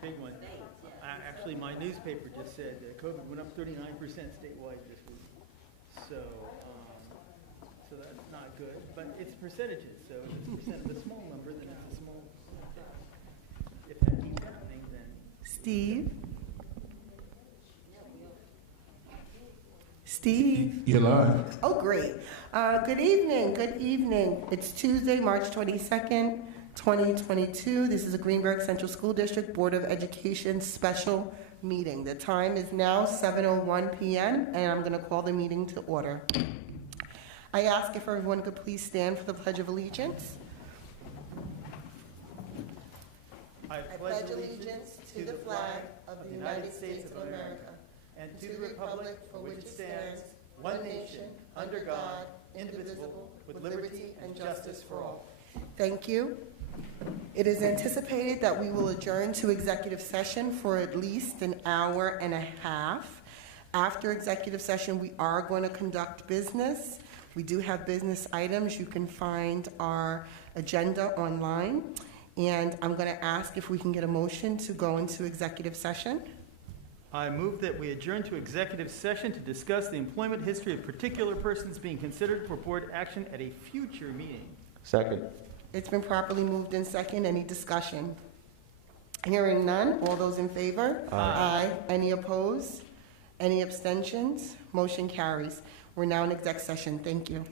big one. Actually, my newspaper just said that COVID went up 39% statewide this week. So, so that's not good, but it's percentages. So if it's percent of a small number, then it's a small. If that keeps happening, then. Steve? Steve? You're live. Oh, great. Good evening. Good evening. It's Tuesday, March 22nd, 2022. This is a Greenberg Central School District Board of Education special meeting. The time is now 7:01 p.m. and I'm going to call the meeting to order. I ask if everyone could please stand for the Pledge of Allegiance. I pledge allegiance to the flag of the United States of America and to the republic for which it stands, one nation, under God, indivisible, with liberty and justice for all. Thank you. It is anticipated that we will adjourn to executive session for at least an hour and a half. After executive session, we are going to conduct business. We do have business items. You can find our agenda online. And I'm going to ask if we can get a motion to go into executive session. I move that we adjourn to executive session to discuss the employment history of particular persons being considered for board action at a future meeting. Second. It's been properly moved in second. Any discussion? Hearing none. All those in favor? Aye. Any opposed? Any abstentions? Motion carries. We're now in exec session. Thank you.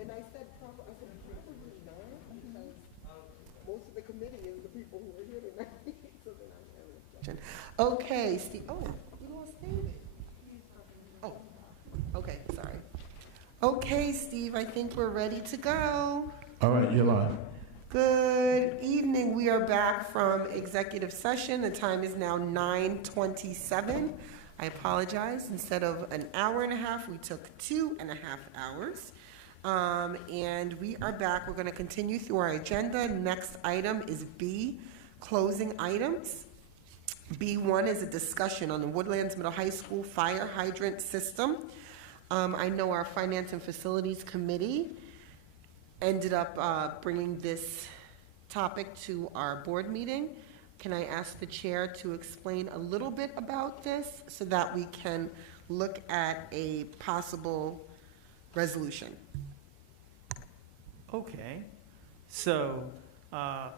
And I said probably not, because most of the committee is the people who are here tonight. So then I'm having a question. Okay, Steve. Oh, you lost David. Oh, okay, sorry. Okay, Steve, I think we're ready to go. All right, you're live. Good evening. We are back from executive session. The time is now 9:27. I apologize. Instead of an hour and a half, we took 2.5 hours. And we are back. We're going to continue through our agenda. Next item is B, closing items. B1 is a discussion on the Woodlands Middle High School fire hydrant system. I know our Finance and Facilities Committee ended up bringing this topic to our board meeting. Can I ask the chair to explain a little bit about this so that we can look at a possible resolution? Okay. So, fire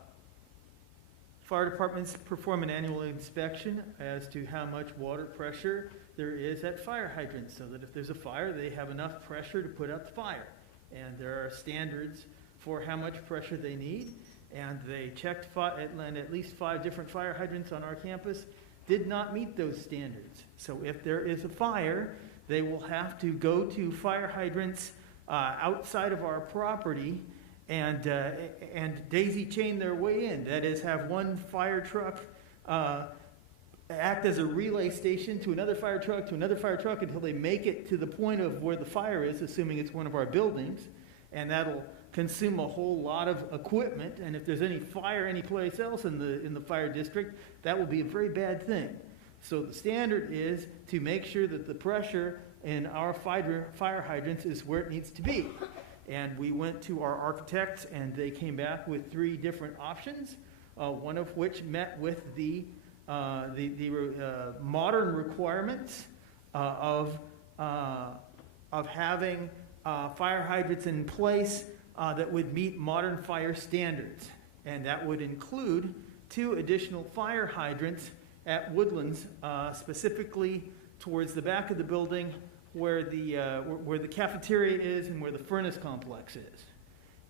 departments perform an annual inspection as to how much water pressure there is at fire hydrants, so that if there's a fire, they have enough pressure to put out the fire. And there are standards for how much pressure they need. And they checked at least 5 different fire hydrants on our campus, did not meet those standards. So if there is a fire, they will have to go to fire hydrants outside of our property and daisy chain their way in. That is, have one fire truck act as a relay station to another fire truck until they make it to the point of where the fire is, assuming it's one of our buildings, and that'll consume a whole lot of equipment. And if there's any fire anyplace else in the fire district, that will be a very bad thing. So the standard is to make sure that the pressure in our fire hydrants is where it needs to be. And we went to our architects, and they came back with 3 different options, one of which met with the modern requirements of having fire hydrants in place that would meet modern fire standards. And that would include 2 additional fire hydrants at Woodlands, specifically towards the back of the building where the cafeteria is and where the furnace complex is.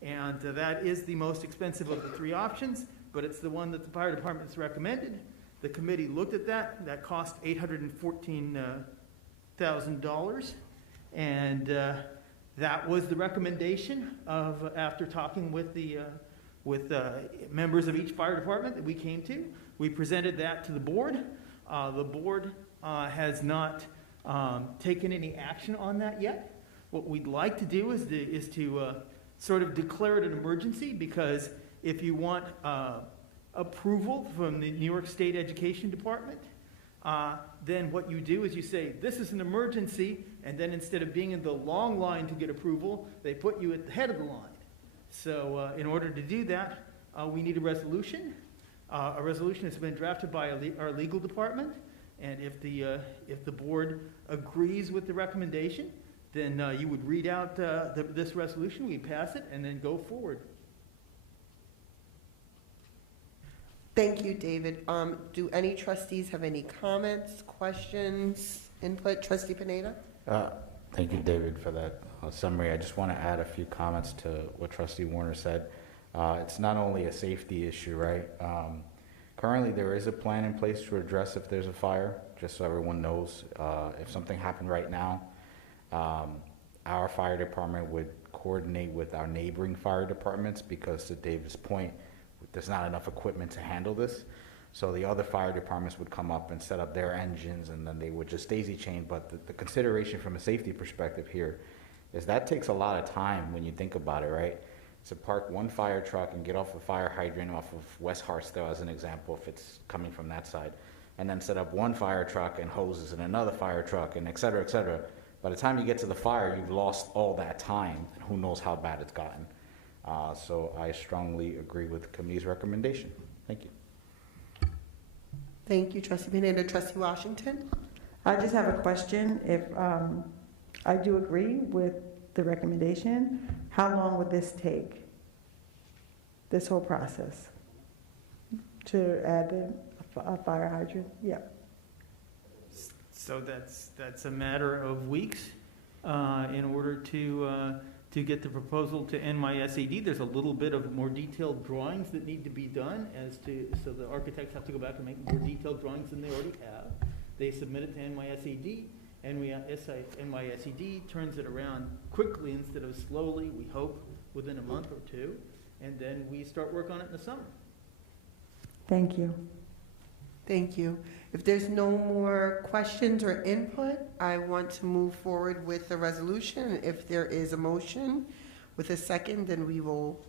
And that is the most expensive of the three options, but it's the one that the fire department's recommended. The committee looked at that. That cost $814,000. And that was the recommendation of, after talking with members of each fire department that we came to. We presented that to the board. The board has not taken any action on that yet. What we'd like to do is to sort of declare it an emergency, because if you want approval from the New York State Education Department, then what you do is you say, this is an emergency, and then instead of being in the long line to get approval, they put you at the head of the line. So in order to do that, we need a resolution. A resolution has been drafted by our legal department, and if the board agrees with the recommendation, then you would read out this resolution, we pass it, and then go forward. Thank you, David. Do any trustees have any comments, questions, input? Trustee Pineda? Thank you, David, for that summary. I just want to add a few comments to what Trustee Warner said. It's not only a safety issue, right? Currently, there is a plan in place to address if there's a fire, just so everyone knows. If something happened right now, our fire department would coordinate with our neighboring fire departments, because to David's point, there's not enough equipment to handle this. So the other fire departments would come up and set up their engines, and then they would just daisy chain. But the consideration from a safety perspective here is that takes a lot of time when you think about it, right? To park one fire truck and get off a fire hydrant off of West Hartsdale, as an example, if it's coming from that side, and then set up one fire truck and hoses and another fire truck, and et cetera, et cetera. By the time you get to the fire, you've lost all that time, and who knows how bad it's gotten. So I strongly agree with the committee's recommendation. Thank you. Thank you, Trustee Pineda. Trustee Washington? I just have a question. If I do agree with the recommendation, how long would this take, this whole process, to add a fire hydrant? Yeah. So that's a matter of weeks in order to get the proposal to NYSED. There's a little bit of more detailed drawings that need to be done so the architects have to go back and make more detailed drawings than they already have. They submit it to NYSED, and NYSED turns it around quickly instead of slowly, we hope, within a month or two, and then we start work on it in the summer. Thank you. Thank you. If there's no more questions or input, I want to move forward with the resolution. If there is a motion with a second, then we will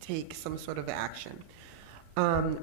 take some sort of action.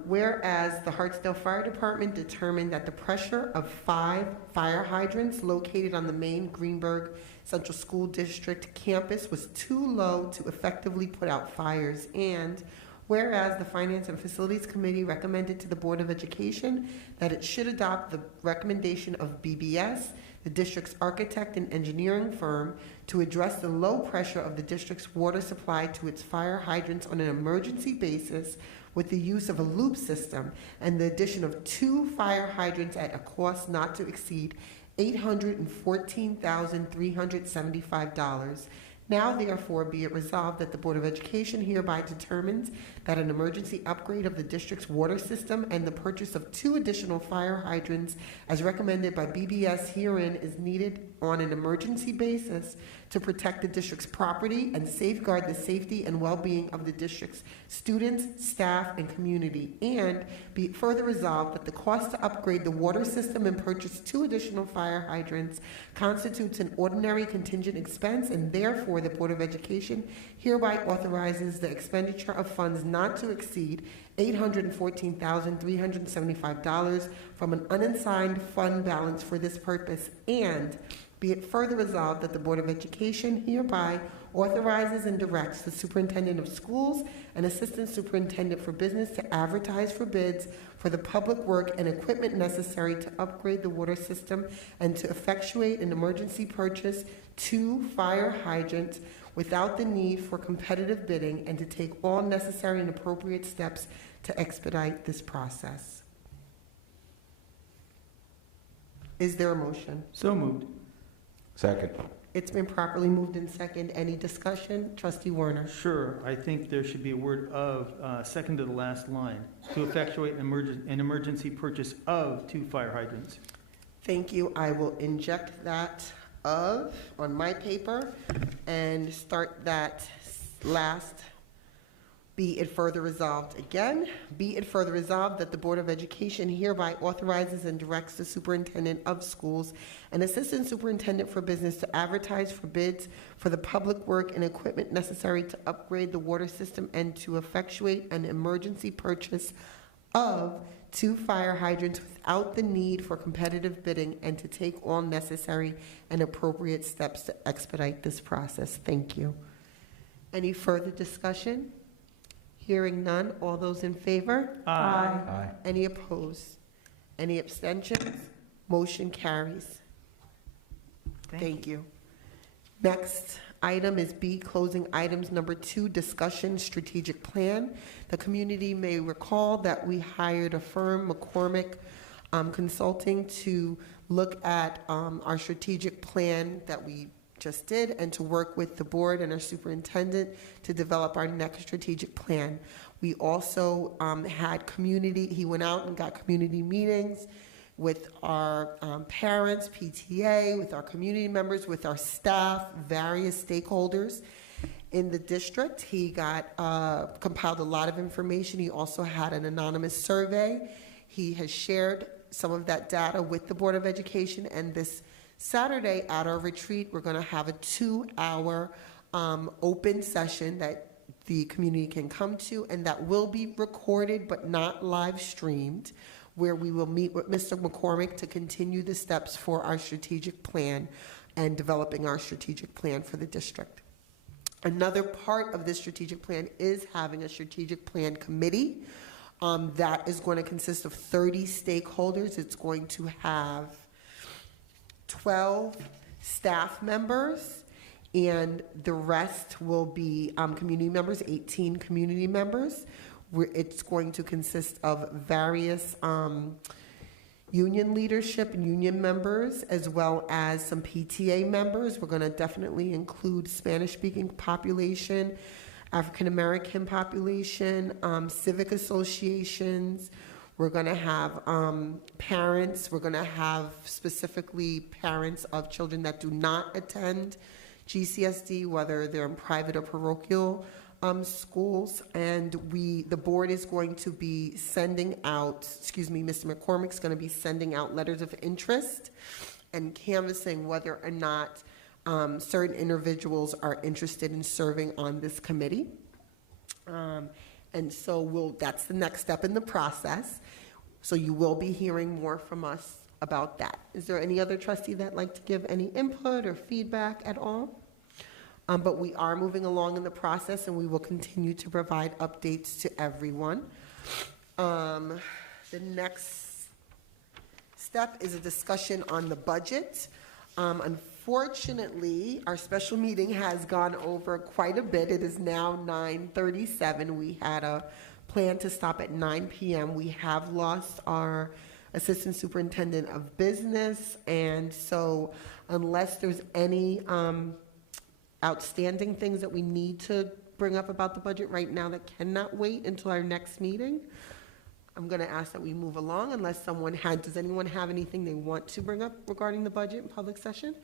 Whereas the Hartsdale Fire Department determined that the pressure of 5 fire hydrants located on the main Greenberg Central School District campus was too low to effectively put out fires, and whereas the Finance and Facilities Committee recommended to the Board of Education that it should adopt the recommendation of BBS, the district's architect and engineering firm, to address the low pressure of the district's water supply to its fire hydrants on an emergency basis with the use of a loop system and the addition of 2 fire hydrants at a cost not to exceed $814,375. Now, therefore, be it resolved that the Board of Education hereby determines that an emergency upgrade of the district's water system and the purchase of 2 additional fire hydrants as recommended by BBS herein is needed on an emergency basis to protect the district's property and safeguard the safety and well-being of the district's students, staff, and community. And be it further resolved that the cost to upgrade the water system and purchase 2 additional fire hydrants constitutes an ordinary contingent expense, and therefore the Board of Education hereby authorizes the expenditure of funds not to exceed $814,375 from an unassigned fund balance for this purpose. And be it further resolved that the Board of Education hereby authorizes and directs the Superintendent of Schools and Assistant Superintendent for Business to advertise for bids for the public work and equipment necessary to upgrade the water system and to effectuate an emergency purchase 2 fire hydrants without the need for competitive bidding, and to take all necessary and appropriate steps to expedite this process. Is there a motion? So moved. Second. It's been properly moved in second. Any discussion? Trustee Warner. Sure, I think there should be a word of, second to the last line, to effectuate an emergency purchase of 2 fire hydrants. Thank you. I will inject that of on my paper and start that last. Be it further resolved again. Be it further resolved that the Board of Education hereby authorizes and directs the superintendent of schools and assistant superintendent for business to advertise for bids for the public work and equipment necessary to upgrade the water system and to effectuate an emergency purchase of 2 fire hydrants without the need for competitive bidding and to take all necessary and appropriate steps to expedite this process. Thank you. Any further discussion? Hearing none, all those in favor? Aye. Any opposed? Any abstentions? Motion carries. Thank you. Next item is B, closing items number 2, discussion strategic plan. The community may recall that we hired a firm, McCormick Consulting, to look at our strategic plan that we just did and to work with the board and our superintendent to develop our next strategic plan. We also had he went out and got community meetings with our parents, PTA, with our community members, with our staff, various stakeholders in the district. He compiled a lot of information. He also had an anonymous survey. He has shared some of that data with the Board of Education, and this Saturday at our retreat, we're going to have a 2-hour open session that the community can come to, and that will be recorded but not live streamed, where we will meet with Mr. McCormick to continue the steps for our strategic plan and developing our strategic plan for the district. Another part of this strategic plan is having a strategic plan committee that is going to consist of 30 stakeholders. It's going to have 12 staff members, and the rest will be community members, 18 community members. It's going to consist of various union leadership and union members, as well as some PTA members. We're going to definitely include Spanish-speaking population, African-American population, civic associations. We're going to have parents. We're going to have specifically parents of children that do not attend GCSD, whether they're in private or parochial schools. And the board is going to be sending out, Mr. McCormick's going to be sending out letters of interest and canvassing whether or not certain individuals are interested in serving on this committee. And so that's the next step in the process. So you will be hearing more from us about that. Is there any other trustee that'd like to give any input or feedback at all? But we are moving along in the process, and we will continue to provide updates to everyone. The next step is a discussion on the budget. Unfortunately, our special meeting has gone over quite a bit. It is now 9:37. We had a plan to stop at 9 p.m. We have lost our assistant superintendent of business, and so unless there's any outstanding things that we need to bring up about the budget right now that cannot wait until our next meeting, I'm going to ask that we move along unless does anyone have anything they want to bring up regarding the budget in public session?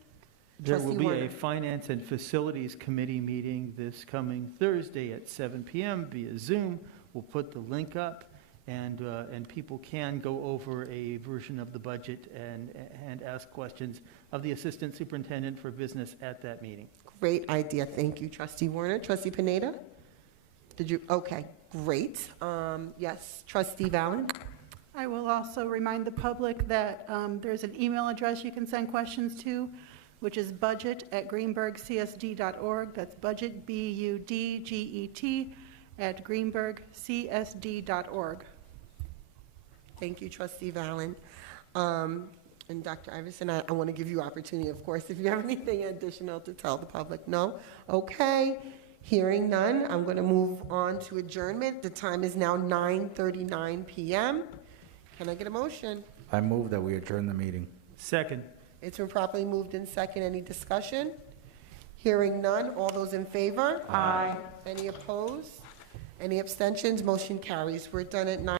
There will Trustee be Warner. a Finance and Facilities Committee meeting this coming Thursday at 7 p.m. via Zoom. We'll put the link up, and people can go over a version of the budget and ask questions of the Assistant Superintendent for Business at that meeting. Great idea. Thank you, Trustee Warner. Trustee Pineda? Okay, great. Yes, Trustee Valen? I will also remind the public that there's an email address you can send questions to, which is budget@greenbergcsd.org. That's budget, BUDGET, at greenbergcsd.org. Thank you, Trustee Valen. And Dr. Iverson, I want to give you opportunity, of course, if you have anything additional to tell the public. No? Okay. Hearing none, I'm going to move on to adjournment. The time is now 9:39 p.m. Can I get a motion? I move that we adjourn the meeting. Second. It's been properly moved in second. Any discussion? Hearing none. All those in favor? Aye. Any opposed? Any abstentions? Motion carries. We're done at 9.